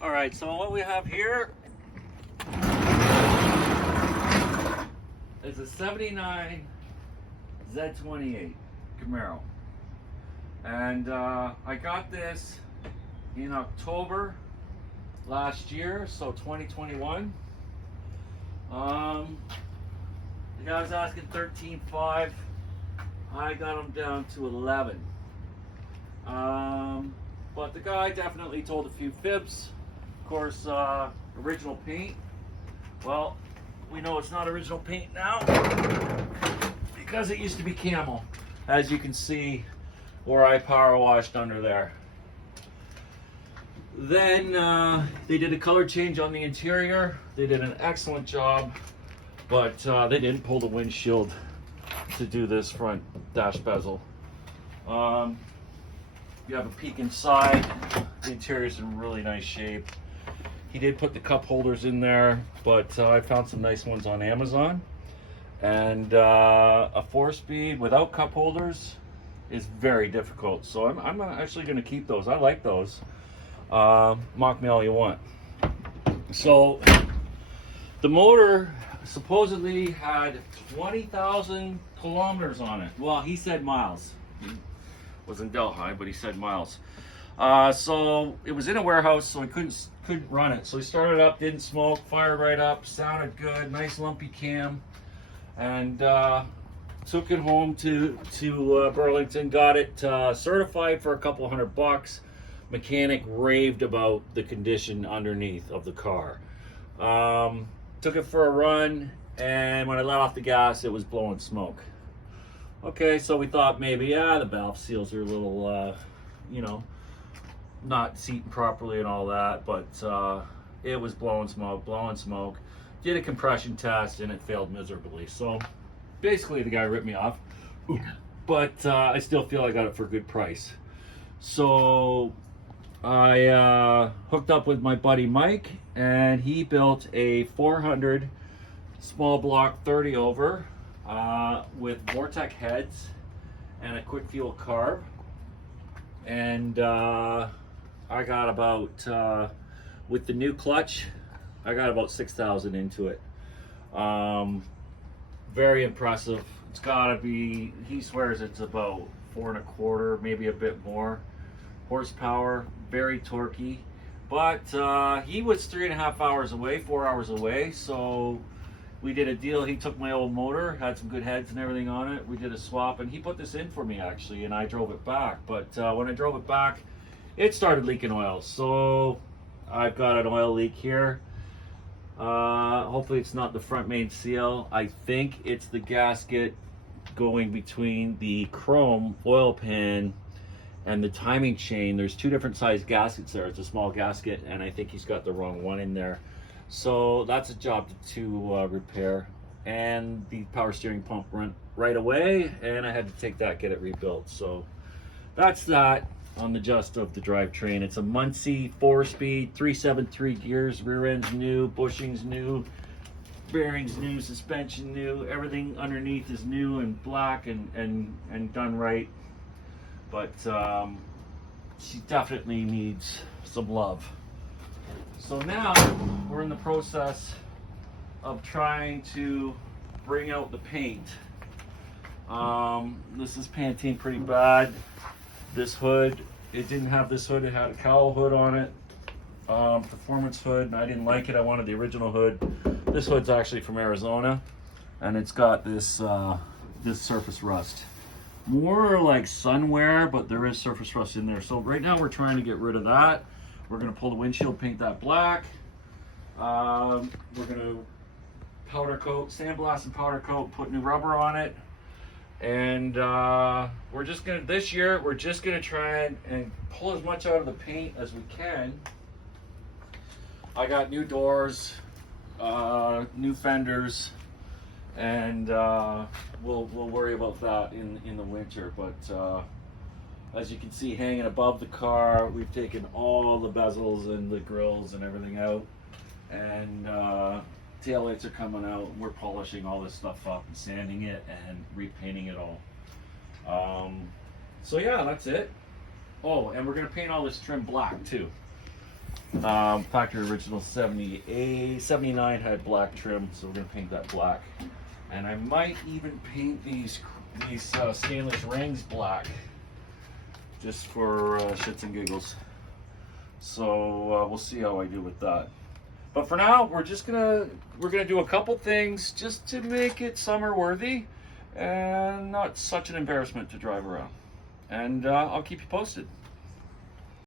All right, so what we have here is a 79 Z28 Camaro. And I got this in October last year, so 2021. The guy was asking 13.5. I got him down to 11. But the guy definitely told a few fibs. Of course, original paint. Well, we know it's not original paint now because it used to be camel, as you can see where I power washed under there. Then they did a color change on the interior. They did an excellent job, but they didn't pull the windshield to do this front dash bezel. You have a peek inside. The interior's in really nice shape. He did put the cup holders in there, but I found some nice ones on Amazon. And a 4-speed without cup holders is very difficult. So I'm actually going to keep those. I like those. Mock me all you want. So the motor supposedly had 20,000 kilometers on it. Well, he said miles. He was in Delhi, but he said miles. So it was in a warehouse, so he couldn't run it. So he started up, didn't smoke, fired right up, sounded good, nice lumpy cam, and took it home to Burlington, got it certified for a couple $100. Mechanic raved about the condition underneath of the car. Took it for a run, and when I let off the gas, it was blowing smoke. Okay, so we thought maybe, the valve seals are a little, not seating properly and all that, but it was blowing smoke. Did a compression test, and it failed miserably. So basically, the guy ripped me off, but I still feel I got it for a good price. So I hooked up with my buddy Mike, and he built a 400 small block 30 over with Vortec heads and a quick fuel carb. And I got about, with the new clutch, I got about 6,000 into it. Very impressive. It's gotta be, he swears it's about 4.25, maybe a bit more horsepower, very torquey. But he was 3.5 hours away, 4 hours away, so we did a deal. He took my old motor, had some good heads and everything on it. We did a swap, and he put this in for me actually, and I drove it back. But when I drove it back, it started leaking oil. So I've got an oil leak here. Hopefully it's not the front main seal. I think it's the gasket going between the chrome oil pan and the timing chain. There's two different size gaskets there. It's a small gasket, and I think he's got the wrong one in there. So that's a job to repair. And the power steering pump went right away, and I had to take that, get it rebuilt. So that's that on the gist of the drivetrain. It's a Muncie 4-speed, 373 gears, rear end's new, bushings new, bearings new, suspension new, everything underneath is new and black and done right. But she definitely needs some love. So now we're in the process of trying to bring out the paint. This is Pantene pretty bad. This hood, it didn't have this hood, it had a cowl hood on it, performance hood, and I didn't like it. I wanted the original hood. This hood's actually from Arizona, and it's got this this surface rust. More like sunwear, but there is surface rust in there. So right now we're trying to get rid of that. We're gonna pull the windshield, paint that black. We're gonna powder coat, sandblast and powder coat, put new rubber on it. And we're just gonna, this year, we're just gonna try and pull as much out of the paint as we can. I got new doors, new fenders, and we'll worry about that in the winter. But as you can see, hanging above the car, we've taken all the bezels and the grills and everything out, and taillights are coming out, and we're polishing all this stuff up and sanding it and repainting it all. So yeah, that's it. Oh, and we're gonna paint all this trim black too. Factory original 79 had black trim, so we're gonna paint that black. And I might even paint these stainless rings black, just for shits and giggles. So we'll see how I do with that. But for now, we're gonna do a couple things just to make it summer worthy and not such an embarrassment to drive around. And I'll keep you posted.